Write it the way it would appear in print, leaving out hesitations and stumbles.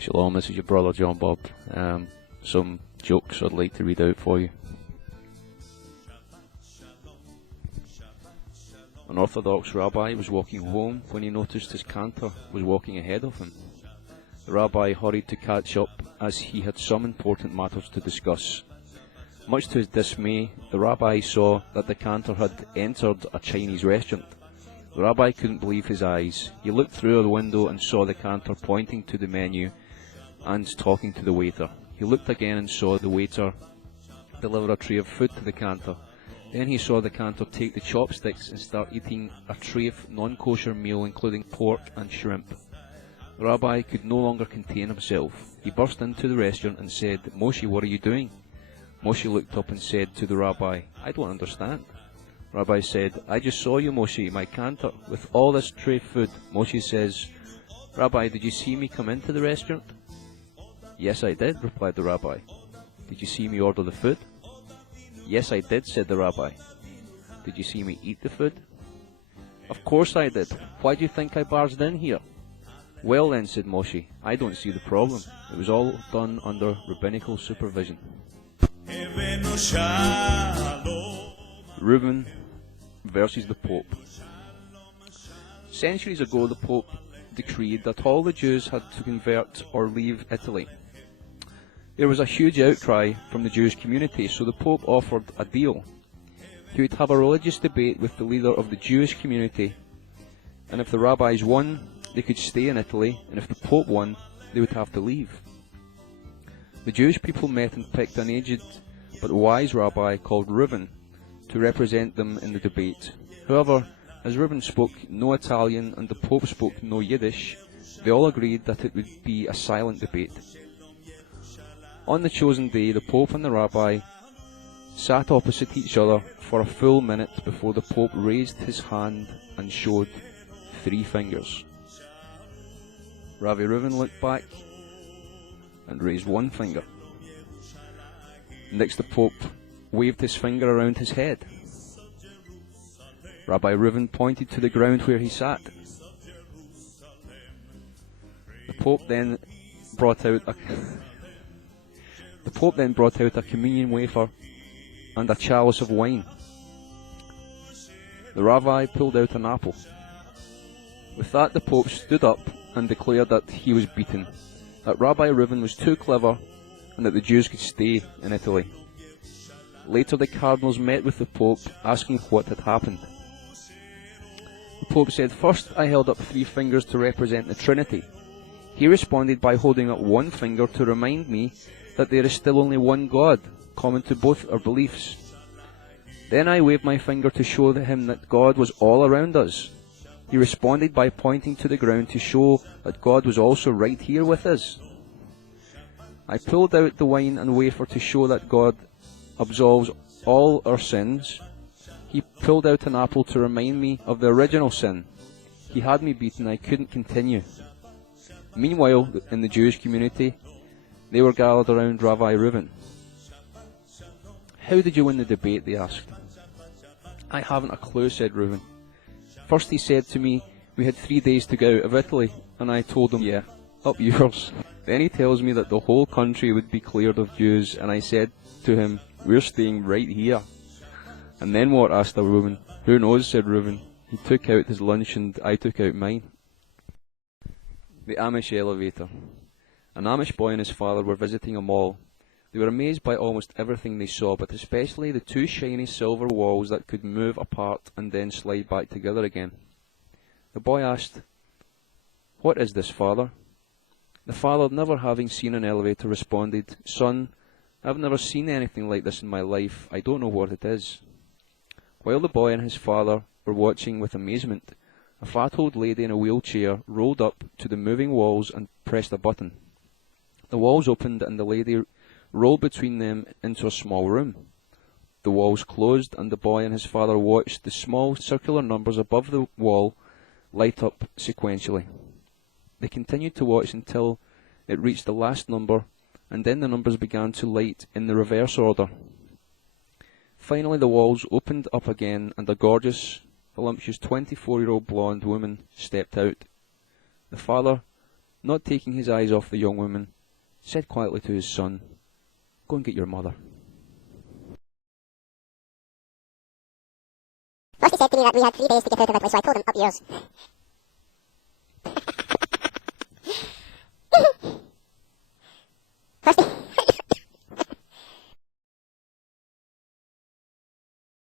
Shalom, this is your brother John Bob. Some jokes I'd like to read out for you. An Orthodox rabbi was walking home when he noticed his cantor was walking ahead of him. The rabbi hurried to catch up as he had some important matters to discuss. Much to his dismay, the rabbi saw that the cantor had entered a Chinese restaurant. The rabbi couldn't believe his eyes. He looked through the window and saw the cantor pointing to the menu and talking to the waiter. He looked again and saw the waiter deliver a tray of food to the cantor. Then he saw the cantor take the chopsticks and start eating a tray of non-kosher meal including pork and shrimp. The rabbi could no longer contain himself. He burst into the restaurant and said, "Moshe, what are you doing?" Moshe looked up and said to the rabbi, "I don't understand." The rabbi said, "I just saw you, Moshe, my cantor, with all this tray of food." Moshe says, "Rabbi, did you see me come into the restaurant?" "Yes, I did," replied the rabbi. "Did you see me order the food?" "Yes, I did," said the rabbi. "Did you see me eat the food?" "Of course I did. Why do you think I barged in here?" "Well then," said Moshe, "I don't see the problem. It was all done under rabbinical supervision." Reuben versus the Pope. Centuries ago, the Pope decreed that all the Jews had to convert or leave Italy. There was a huge outcry from the Jewish community, so the Pope offered a deal. He would have a religious debate with the leader of the Jewish community, and if the rabbis won, they could stay in Italy, and if the Pope won, they would have to leave. The Jewish people met and picked an aged but wise rabbi called Reuben to represent them in the debate. However, as Reuben spoke no Italian and the Pope spoke no Yiddish, they all agreed that it would be a silent debate. On the chosen day, the Pope and the rabbi sat opposite each other for a full minute before the Pope raised his hand and showed 3 fingers. Rabbi Reuben looked back and raised 1 finger. Next, the Pope waved his finger around his head. Rabbi Reuben pointed to the ground where he sat. The Pope then brought out a communion wafer and a chalice of wine. The rabbi pulled out an apple. With that, the Pope stood up and declared that he was beaten, that Rabbi Reuben was too clever, and that the Jews could stay in Italy. Later, the cardinals met with the Pope, asking what had happened. The Pope said, "First, I held up 3 fingers to represent the Trinity." He responded by holding up 1 finger to remind me that there is still only one God, common to both our beliefs. Then I waved my finger to show him that God was all around us. He responded by pointing to the ground to show that God was also right here with us. I pulled out the wine and wafer to show that God absolves all our sins. He pulled out an apple to remind me of the original sin. He had me beaten, I couldn't continue. Meanwhile, in the Jewish community, they were gathered around Rabbi Reuben. "How did you win the debate?" they asked. "I haven't a clue," said Reuben. "First he said to me, we had 3 days to get out of Italy, and I told him, yeah, up yours. Then he tells me that the whole country would be cleared of Jews, and I said to him, we're staying right here." "And then what?" asked the Reuben. "Who knows," said Reuben. He took out his lunch and I took out mine. The Amish elevator. An Amish boy and his father were visiting a mall. They were amazed by almost everything they saw, but especially the 2 shiny silver walls that could move apart and then slide back together again. The boy asked, "What is this, father?" The father, never having seen an elevator, responded, "Son, I've never seen anything like this in my life. I don't know what it is." While the boy and his father were watching with amazement, a fat old lady in a wheelchair rolled up to the moving walls and pressed a button. The walls opened and the lady rolled between them into a small room. The walls closed and the boy and his father watched the small circular numbers above the wall light up sequentially. They continued to watch until it reached the last number, and then the numbers began to light in the reverse order. Finally, the walls opened up again, and a gorgeous, voluptuous 24-year-old blonde woman stepped out. The father not taking his eyes off the young woman, said quietly to his son, "Go and get your mother." Frosty said to me that we had 3 days to get out of Italy, so I told him, up yours.